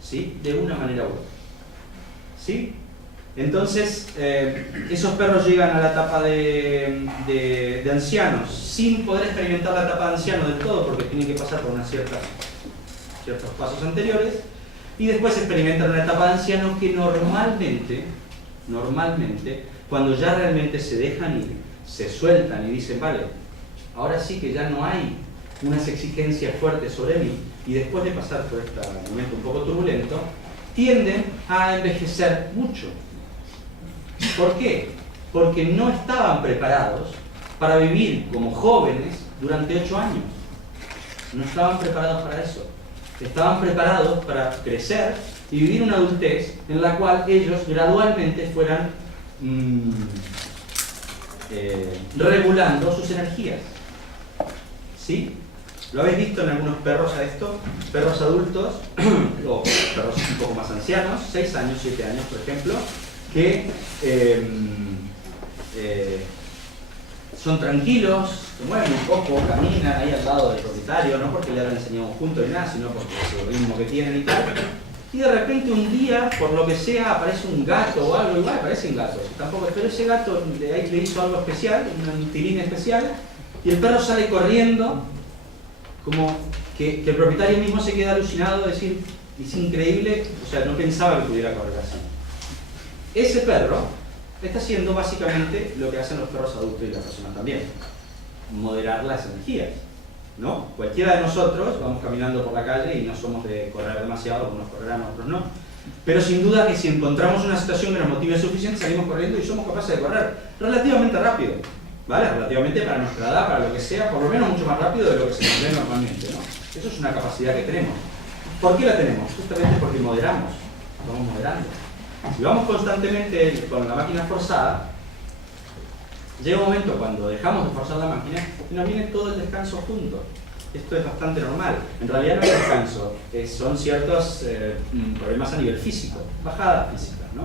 ¿sí? De una manera u otra, ¿sí? Entonces, esos perros llegan a la etapa de ancianos sin poder experimentar la etapa de anciano del todo porque tienen que pasar por ciertos pasos anteriores, y después experimentan una etapa de anciano que normalmente, cuando ya realmente se dejan ir, se sueltan y dicen, vale, ahora sí que ya no hay unas exigencias fuertes sobre mí, y después de pasar por este momento un poco turbulento, tienden a envejecer mucho. ¿Por qué? Porque no estaban preparados para vivir como jóvenes durante 8 años. No estaban preparados para eso. Estaban preparados para crecer y vivir una adultez en la cual ellos gradualmente fueran regulando sus energías. ¿Sí? ¿Lo habéis visto en algunos perros a esto? Perros adultos, o perros un poco más ancianos, 6 años, 7 años, por ejemplo, que son tranquilos, se mueven un poco, caminan ahí al lado del propietario, no porque le hayan enseñado juntos ni nada, sino porque es el ritmo que tienen y tal. Y de repente un día, por lo que sea, aparece un gato o algo, igual aparecen gatos, tampoco, pero ese gato le hizo algo especial, un tilín especial, y el perro sale corriendo, como que el propietario mismo se queda alucinado, de decir, es increíble, o sea, no pensaba que pudiera correr así. Ese perro está haciendo básicamente lo que hacen los perros adultos y las personas también, moderar las energías, ¿no? Cualquiera de nosotros vamos caminando por la calle y no somos de correr demasiado, algunos correrán, otros no, pero sin duda que si encontramos una situación que nos motive suficiente, salimos corriendo y somos capaces de correr relativamente rápido, ¿vale? Relativamente para nuestra edad, para lo que sea, por lo menos mucho más rápido de lo que se nos ve normalmente, ¿no? Eso es una capacidad que tenemos. ¿Por qué la tenemos? Justamente porque moderamos, vamos moderando. Si vamos constantemente con la máquina forzada, llega un momento cuando dejamos de forzar la máquina y nos viene todo el descanso junto. Esto es bastante normal. En realidad no es descanso, son ciertos problemas a nivel físico, bajadas físicas, ¿no?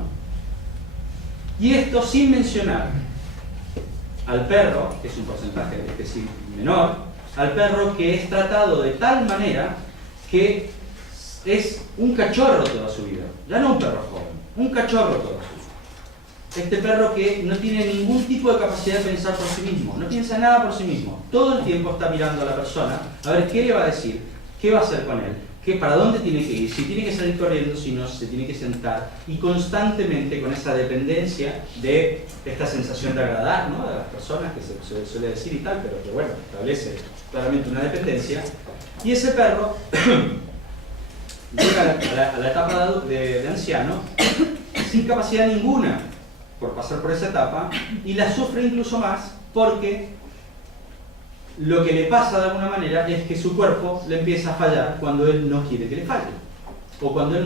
Y esto sin mencionar al perro, que es un porcentaje menor, al perro que es tratado de tal manera que es un cachorro toda su vida, ya no un perro joven. Un cachorro toda su vida. Este perro que no tiene ningún tipo de capacidad de pensar por sí mismo, no piensa nada por sí mismo. Todo el tiempo está mirando a la persona a ver qué le va a decir, qué va a hacer con él, para dónde tiene que ir, si tiene que salir corriendo, si no, si se tiene que sentar. Y constantemente con esa dependencia de esta sensación de agradar, ¿no? De las personas, que se suele decir y tal, pero que bueno, establece claramente una dependencia. Y ese perro llega a la etapa de anciano sin capacidad ninguna por pasar por esa etapa, y la sufre incluso más porque lo que le pasa de alguna manera es que su cuerpo le empieza a fallar cuando él no quiere que le falle, o cuando él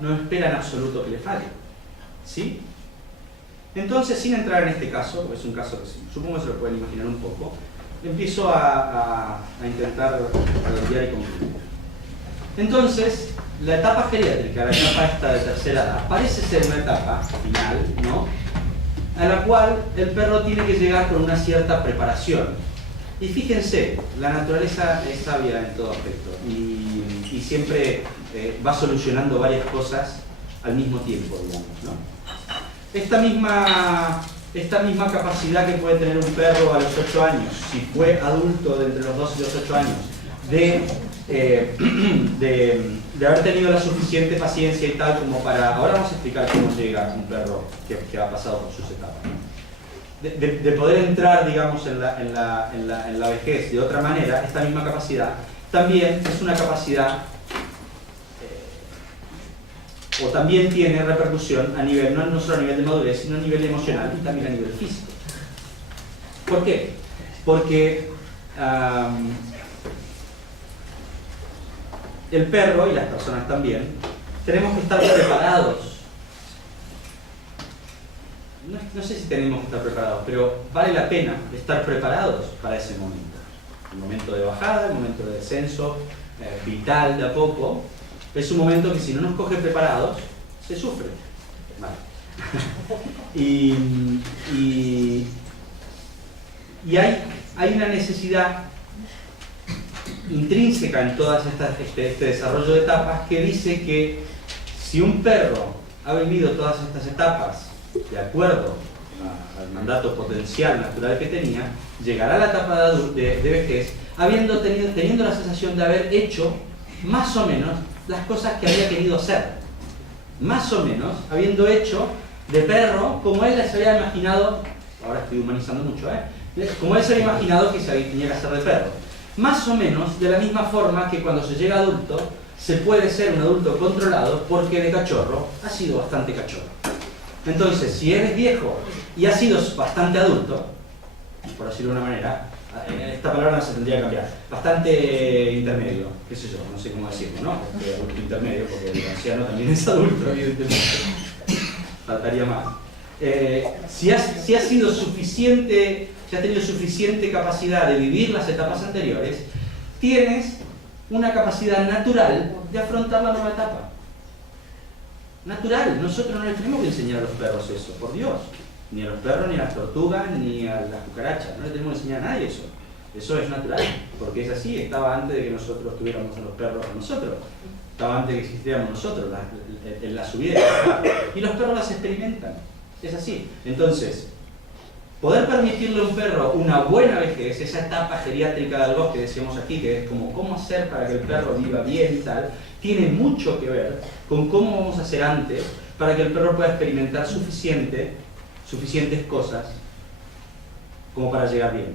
no espera en absoluto que le falle, ¿sí? Entonces, sin entrar en este caso, porque es un caso que supongo que se lo pueden imaginar un poco, empiezo a intentar redondear y concluir. Entonces, la etapa geriátrica, la etapa esta de tercera edad, parece ser una etapa final, ¿no? a la cual el perro tiene que llegar con una cierta preparación. Y fíjense, la naturaleza es sabia en todo aspecto y siempre va solucionando varias cosas al mismo tiempo, digamos, ¿no? Esta misma capacidad que puede tener un perro a los 8 años, si fue adulto de entre los 2 y los 8 años, de haber tenido la suficiente paciencia y tal como para... Ahora vamos a explicar cómo llega un perro que ha pasado por sus etapas, ¿no? De poder entrar, digamos, en la vejez de otra manera. Esta misma capacidad también es una capacidad o también tiene repercusión a nivel, no solo a nivel de madurez, sino a nivel emocional y también a nivel físico. ¿Por qué? Porque el perro y las personas también tenemos que estar preparados. No sé si tenemos que estar preparados, pero vale la pena estar preparados para ese momento. El momento de bajada, el momento de descenso vital de a poco. Es un momento que si no nos coge preparados, se sufre. Vale. y hay una necesidad intrínseca en todas este desarrollo de etapas que dice que si un perro ha vivido todas estas etapas de acuerdo al mandato potencial natural que tenía, llegará a la etapa de vejez teniendo la sensación de haber hecho más o menos las cosas que había querido hacer, más o menos habiendo hecho de perro como él se había imaginado, ahora estoy humanizando mucho, como él se había imaginado que tenía que hacer de perro, más o menos de la misma forma que cuando se llega adulto se puede ser un adulto controlado, porque de cachorro ha sido bastante cachorro. Entonces, si eres viejo y has sido bastante adulto, por decirlo de una manera, esta palabra no se tendría que cambiar, bastante intermedio, qué sé yo, no sé cómo decirlo, ¿no? Porque adulto intermedio, porque el anciano también es adulto, evidentemente, faltaría más. Si has sido suficiente, si has tenido suficiente capacidad de vivir las etapas anteriores, tienes una capacidad natural de afrontar la nueva etapa. Natural, nosotros no les tenemos que enseñar a los perros eso, por Dios. Ni a los perros, ni a las tortugas, ni a las cucarachas. No le tenemos que enseñar a nadie eso. Eso es natural, porque es así. Estaba antes de que nosotros tuviéramos a los perros a nosotros. Estaba antes de que existiéramos nosotros, la subida y los perros las experimentan. Es así. Entonces, poder permitirle a un perro una buena vejez, esa etapa geriátrica del bosque que decíamos aquí, que es como cómo hacer para que el perro viva bien y tal, tiene mucho que ver con cómo vamos a hacer antes para que el perro pueda experimentar suficientes cosas como para llegar bien.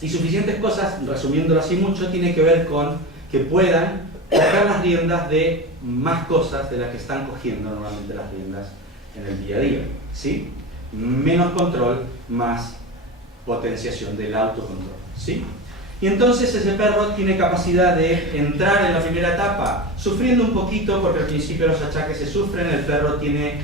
Y suficientes cosas, resumiéndolo así mucho, tiene que ver con que puedan coger las riendas de más cosas de las que están cogiendo normalmente las riendas en el día a día, ¿sí? Menos control, más potenciación del autocontrol, ¿sí? Y entonces ese perro tiene capacidad de entrar en la primera etapa sufriendo un poquito, porque al principio los achaques se sufren, el perro tiene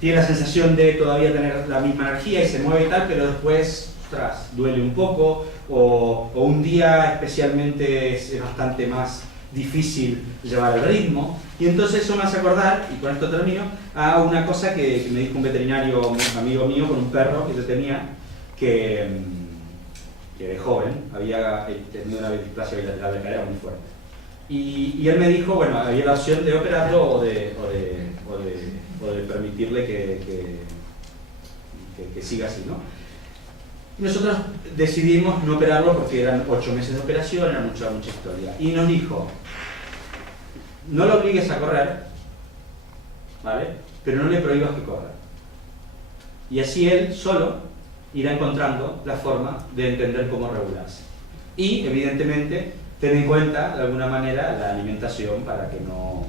la sensación de todavía tener la misma energía y se mueve y tal, pero después, ostras, duele un poco, o un día especialmente es bastante más difícil llevar el ritmo. Y entonces eso me hace acordar, y con esto termino, a una cosa que me dijo un veterinario, un amigo mío, con un perro que yo tenía, que de joven había tenido una displasia bilateral de cadera muy fuerte. Y él me dijo, bueno, había la opción de operarlo o de permitirle que siga así, ¿no? Y nosotros decidimos no operarlo porque eran 8 meses de operación, era mucha historia. Y nos dijo, no lo obligues a correr, ¿vale? Pero no le prohíbas que corra. Y así él solo irá encontrando la forma de entender cómo regularse. Y, evidentemente, ten en cuenta, de alguna manera, la alimentación para que no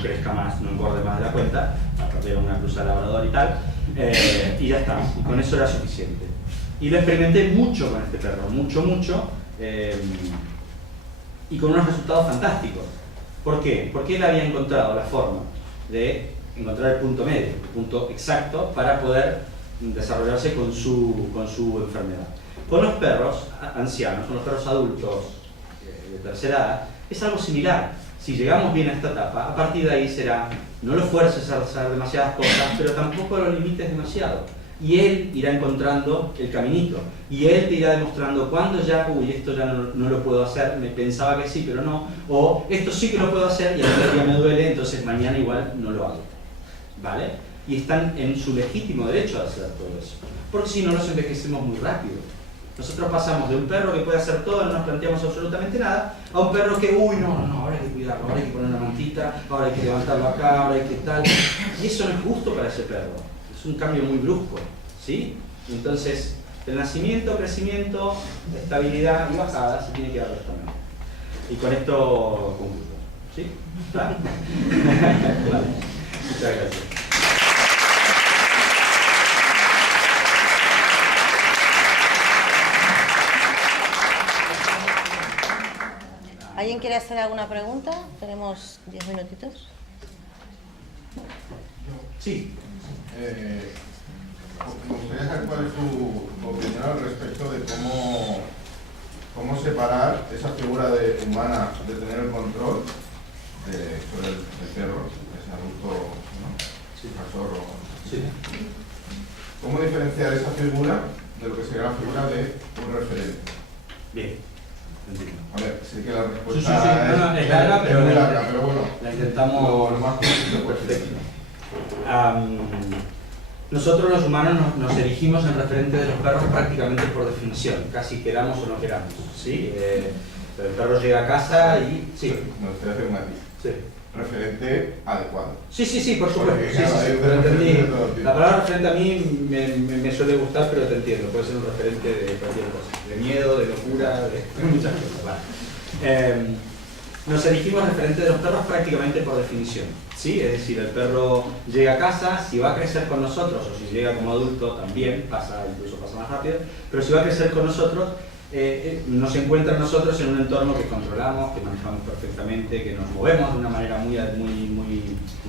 crezca más, no engorde más de la cuenta, aparte de una cruza labrador y tal, y ya está. Y con eso era suficiente. Y lo experimenté mucho con este perro, mucho, y con unos resultados fantásticos. ¿Por qué? Porque él había encontrado la forma de encontrar el punto medio, el punto exacto para poder desarrollarse con su enfermedad. Con los perros ancianos, con los perros adultos de tercera edad, es algo similar. Si llegamos bien a esta etapa, a partir de ahí será, no lo fuerces a hacer demasiadas cosas, pero tampoco lo limites demasiado. Y él irá encontrando el caminito. Y él te irá demostrando cuándo ya, uy, esto ya no lo puedo hacer, me pensaba que sí, pero no. O esto sí que lo puedo hacer y al día me duele, entonces mañana igual no lo hago. ¿Vale? Y están en su legítimo derecho a hacer todo eso. Porque si no, nos envejecemos muy rápido. Nosotros pasamos de un perro que puede hacer todo, no nos planteamos absolutamente nada, a un perro que, uy, no, ahora hay que cuidarlo, ahora hay que poner una mantita, ahora hay que levantarlo acá, ahora hay que tal. Y eso no es justo para ese perro. Es un cambio muy brusco, ¿sí? Entonces, el nacimiento, crecimiento, estabilidad y bajada se tiene que dar también. Y con esto concluyo, ¿sí? ¿Está? Vale. Muchas gracias. ¿Alguien quiere hacer alguna pregunta? Tenemos 10 minutitos. Sí. Me gustaría saber cuál es tu opinión al respecto de cómo separar esa figura humana de tener el control sobre el perro, ese adulto, ¿no? Sí. Cachorro. Sí. ¿Cómo diferenciar esa figura de lo que sería la figura de un referente? Bien. Entiendo. A ver, sé que la Sí, respuesta es larga, pero muy larga, pero bueno, la intentamos lo más posible perfecto. Nosotros los humanos nos erigimos en referente de los perros prácticamente por definición, casi queramos o no queramos, ¿sí? El perro llega a casa y... Sí, me gustaría hacer una aquí. sí. Referente adecuado. Sí, por supuesto. Porque, Sí, claro, sí, hay pero entendí. referentes de todo tipo. La palabra referente a mí me suele gustar, pero te entiendo. Puede ser un referente de cualquier cosa. De miedo, de locura, de muchas cosas. Vale. Nos elegimos referente de los perros prácticamente por definición. ¿Sí? Es decir, el perro llega a casa, si va a crecer con nosotros, o si llega como adulto también, incluso pasa más rápido, pero si va a crecer con nosotros, nos encuentra nosotros en un entorno que controlamos, que manejamos perfectamente, que nos movemos de una manera muy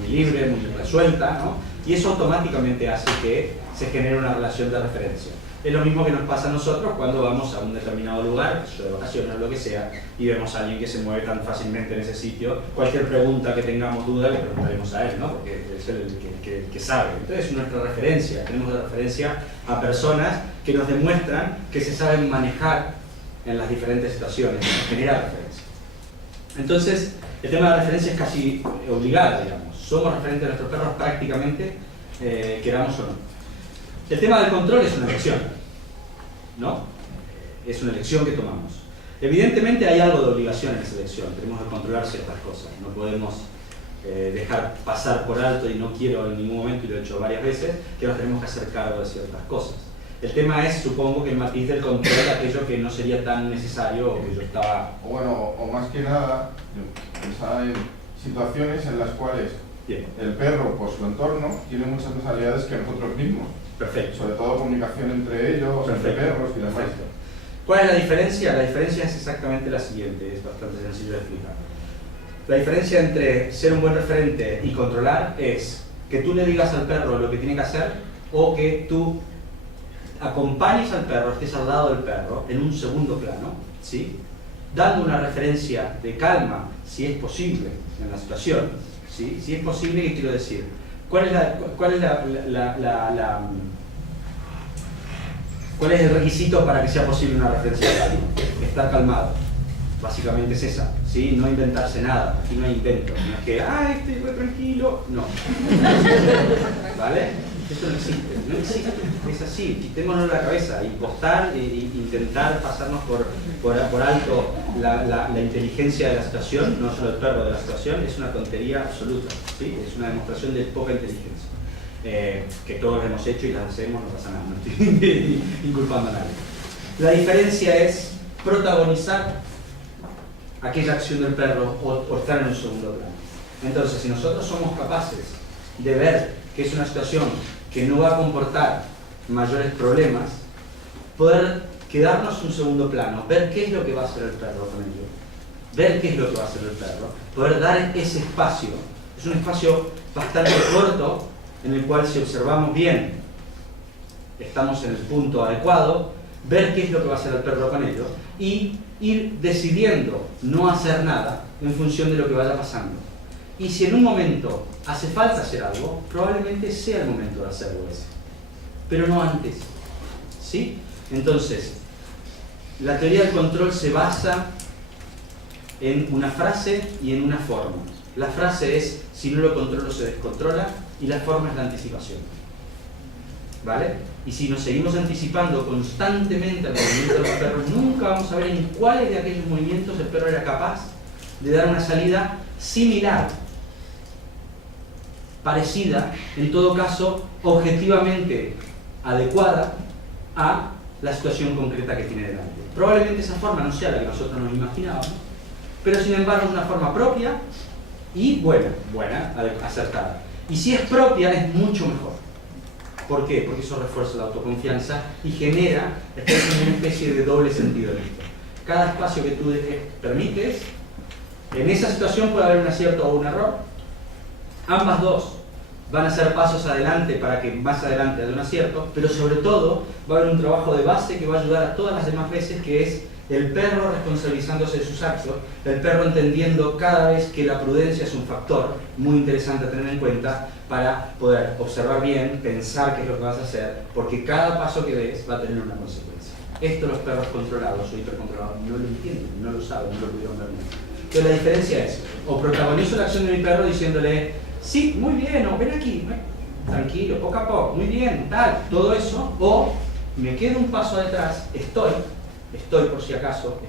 libre, muy resuelta, ¿no? Y eso automáticamente hace que se genere una relación de referencia. Es lo mismo que nos pasa a nosotros cuando vamos a un determinado lugar, de vacaciones o lo que sea, y vemos a alguien que se mueve tan fácilmente en ese sitio. Cualquier pregunta que tengamos duda le preguntaremos a él, ¿no? Porque es él el que sabe. Entonces es nuestra referencia, tenemos de referencia a personas que nos demuestran que se saben manejar en las diferentes situaciones, nos genera referencia. Entonces, el tema de la referencia es casi obligado, digamos. Somos referentes de nuestros perros prácticamente, queramos o no. El tema del control es una elección, ¿no? Es una elección que tomamos. Evidentemente hay algo de obligación en esa elección, tenemos que controlar ciertas cosas, no podemos dejar pasar por alto, y no quiero en ningún momento, y lo he hecho varias veces, que nos tenemos que hacer cargo de ciertas cosas. El tema es, supongo, que el matiz del control, aquello que no sería tan necesario o que yo estaba... O bueno, o más que nada, yo pensaba en situaciones en las cuales Bien. el perro, por su entorno, tiene muchas más habilidades que nosotros mismos. Perfecto. Sobre todo comunicación entre ellos, entre perros y demás. Perfecto. ¿Cuál es la diferencia? La diferencia es exactamente la siguiente, es bastante sencillo de explicar. La diferencia entre ser un buen referente y controlar es que tú le digas al perro lo que tiene que hacer, o que tú acompañes al perro, estés al lado del perro en un segundo plano, ¿sí? Dando una referencia de calma, si es posible, en la situación, ¿sí? Si es posible, ¿qué quiero decir? ¿Cuál es el requisito para que sea posible una referencia de calma? Estar calmado. Básicamente es esa, ¿sí? No inventarse nada, aquí no hay invento. No es que, estoy muy tranquilo, no. ¿Vale? Eso no existe, es así, quitémonos la cabeza, impostar e intentar pasarnos por alto la inteligencia de la situación, no solo el perro de la situación, es una tontería absoluta, ¿sí? Es una demostración de poca inteligencia, que todos hemos hecho y las hacemos, no pasa nada, no estoy inculpando a nadie. La diferencia es protagonizar aquella acción del perro o estar en un segundo plano. Entonces, si nosotros somos capaces de ver que es una situación que no va a comportar mayores problemas, poder quedarnos un segundo plano, ver qué es lo que va a hacer el perro con ello, ver qué es lo que va a hacer el perro, poder dar ese espacio. Es un espacio bastante corto, en el cual, si observamos bien, estamos en el punto adecuado, ver qué es lo que va a hacer el perro con ello, y ir decidiendo no hacer nada en función de lo que vaya pasando. Y si en un momento hace falta hacer algo, probablemente sea el momento de hacerlo ese, pero no antes, ¿sí? Entonces, la teoría del control se basa en una frase y en una forma. La frase es, si no lo controlo se descontrola, y la forma es la anticipación, ¿vale? Y si nos seguimos anticipando constantemente el movimiento de los perros, nunca vamos a ver en cuáles de aquellos movimientos el perro era capaz de dar una salida similar, parecida, en todo caso, objetivamente adecuada a la situación concreta que tiene delante. Probablemente esa forma no sea la que nosotros nos imaginábamos, pero sin embargo es una forma propia y buena, acertada. Y si es propia, es mucho mejor. ¿Por qué? Porque eso refuerza la autoconfianza y genera una especie de doble sentido en esto. Cada espacio que tú permites, en esa situación puede haber un acierto o un error. Ambas dos van a ser pasos adelante para que más adelante haya un acierto, pero sobre todo va a haber un trabajo de base que va a ayudar a todas las demás veces, que es el perro responsabilizándose de sus actos, el perro entendiendo cada vez que la prudencia es un factor muy interesante a tener en cuenta para poder observar bien, pensar qué es lo que vas a hacer, porque cada paso que des va a tener una consecuencia. Esto los perros controlados o hipercontrolados no lo entienden, no lo saben, no lo pudieron ver nunca. Entonces la diferencia es, o protagonizo la acción de mi perro diciéndole, sí, muy bien, o ven aquí, tranquilo, poco a poco, muy bien, tal, todo eso, o me quedo un paso detrás, estoy por si acaso,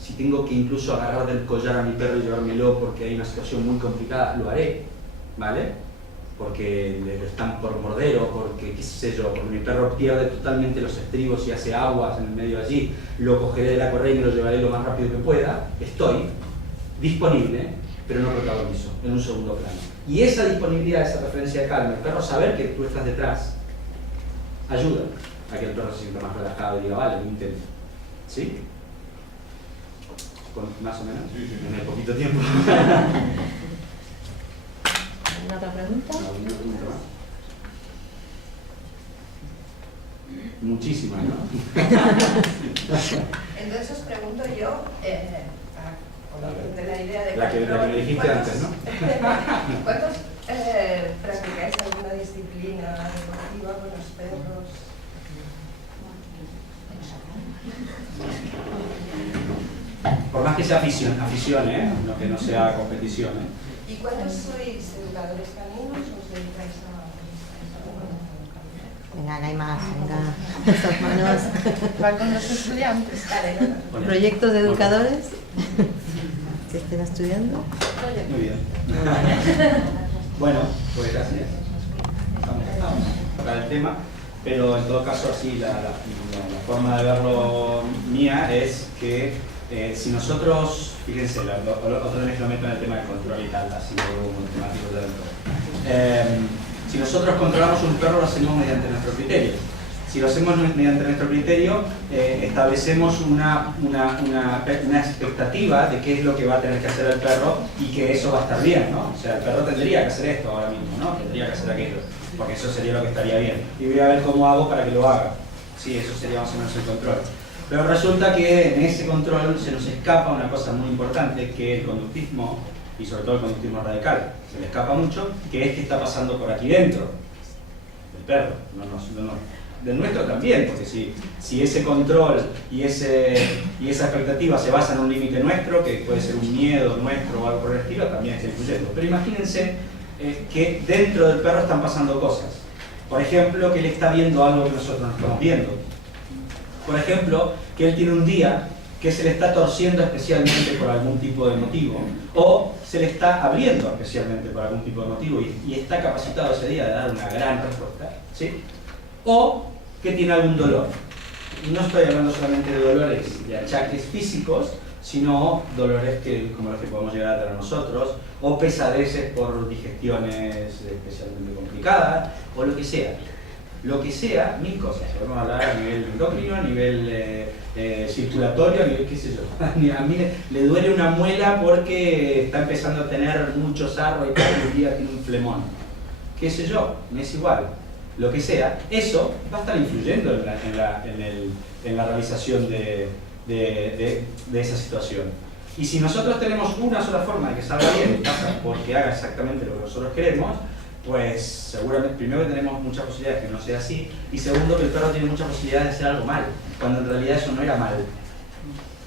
si tengo que incluso agarrar del collar a mi perro y llevármelo porque hay una situación muy complicada, lo haré, ¿vale? Porque le están por morder o porque, qué sé yo, porque mi perro pierde totalmente los estribos y hace aguas en el medio de allí, lo cogeré de la correa y me lo llevaré lo más rápido que pueda, estoy disponible, pero no protagonizo, en un segundo plano. Y esa disponibilidad, esa referencia de calma, el perro saber que tú estás detrás, ayuda a que el perro se sienta más relajado y diga, vale, lo intento. ¿Sí? ¿Más o menos? Sí. En el poquito tiempo. ¿Alguna otra pregunta? ¿Alguna pregunta más? Muchísimas, ¿no? Entonces os pregunto yo, de la idea de la que me dijiste antes, ¿no? ¿Cuántos practicáis alguna disciplina deportiva con los perros? Por más que sea afición, no que no sea competición, ¿eh? ¿Y cuántos sois educadores caninos o os dedicáis a...? Venga, no hay más, venga, estas manos. Van con los estudiantes. Vale, ¿Proyectos de educadores que estén estudiando? Muy bien. Bueno, pues gracias. Estamos para el tema, pero en todo caso así la forma de verlo mía es que si nosotros, fíjense, otro vez lo meto en el tema del control y tal, así como temático dentro. Si nosotros controlamos un perro, lo hacemos mediante nuestro criterio. Si lo hacemos mediante nuestro criterio, establecemos una expectativa de qué es lo que va a tener que hacer el perro y que eso va a estar bien, ¿no? O sea, el perro tendría que hacer esto ahora mismo, ¿no? Tendría que hacer aquello, porque eso sería lo que estaría bien. Y voy a ver cómo hago para que lo haga. Sí, eso sería más o menos el control. Pero resulta que en ese control se nos escapa una cosa muy importante, que el conductismo, y sobre todo el conductismo radical, se le escapa mucho, que es que está pasando por aquí dentro del perro, del nuestro también, porque si ese control y esa expectativa se basa en un límite nuestro, que puede ser un miedo nuestro o algo por el estilo, también está influyendo. Pero imagínense que dentro del perro están pasando cosas. Por ejemplo, que él está viendo algo que nosotros no estamos viendo. Por ejemplo, que él tiene un día que se le está torciendo especialmente por algún tipo de motivo, o se le está abriendo especialmente por algún tipo de motivo y está capacitado ese día de dar una gran respuesta, ¿sí? O que tiene algún dolor. Y no estoy hablando solamente de dolores de achaques físicos, sino dolores como los que podemos llegar a tener nosotros, o pesadeces por digestiones especialmente complicadas, o lo que sea. Lo que sea, mil cosas. Podemos hablar a nivel endocrino, a nivel circulatorio, a nivel qué sé yo. A mí le duele una muela porque está empezando a tener mucho sarro y todo el día tiene un flemón. Qué sé yo, me es igual. Lo que sea, eso va a estar influyendo en la realización de esa situación. Y si nosotros tenemos una sola forma de que salga bien, pasa porque haga exactamente lo que nosotros queremos, pues seguramente, primero que tenemos muchas posibilidades de que no sea así, y segundo que el perro tiene muchas posibilidades de hacer algo mal, cuando en realidad eso no era mal.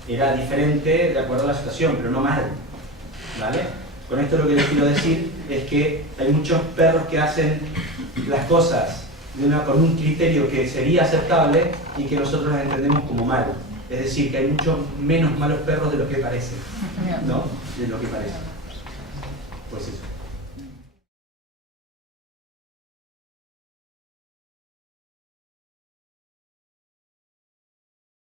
Era diferente de acuerdo a la situación, pero no mal. ¿Vale? Con esto lo que les quiero decir es que hay muchos perros que hacen las cosas con un criterio que sería aceptable y que nosotros las entendemos como mal. Es decir, que hay muchos menos malos perros de lo que parece, ¿no? De lo que parece. Pues eso.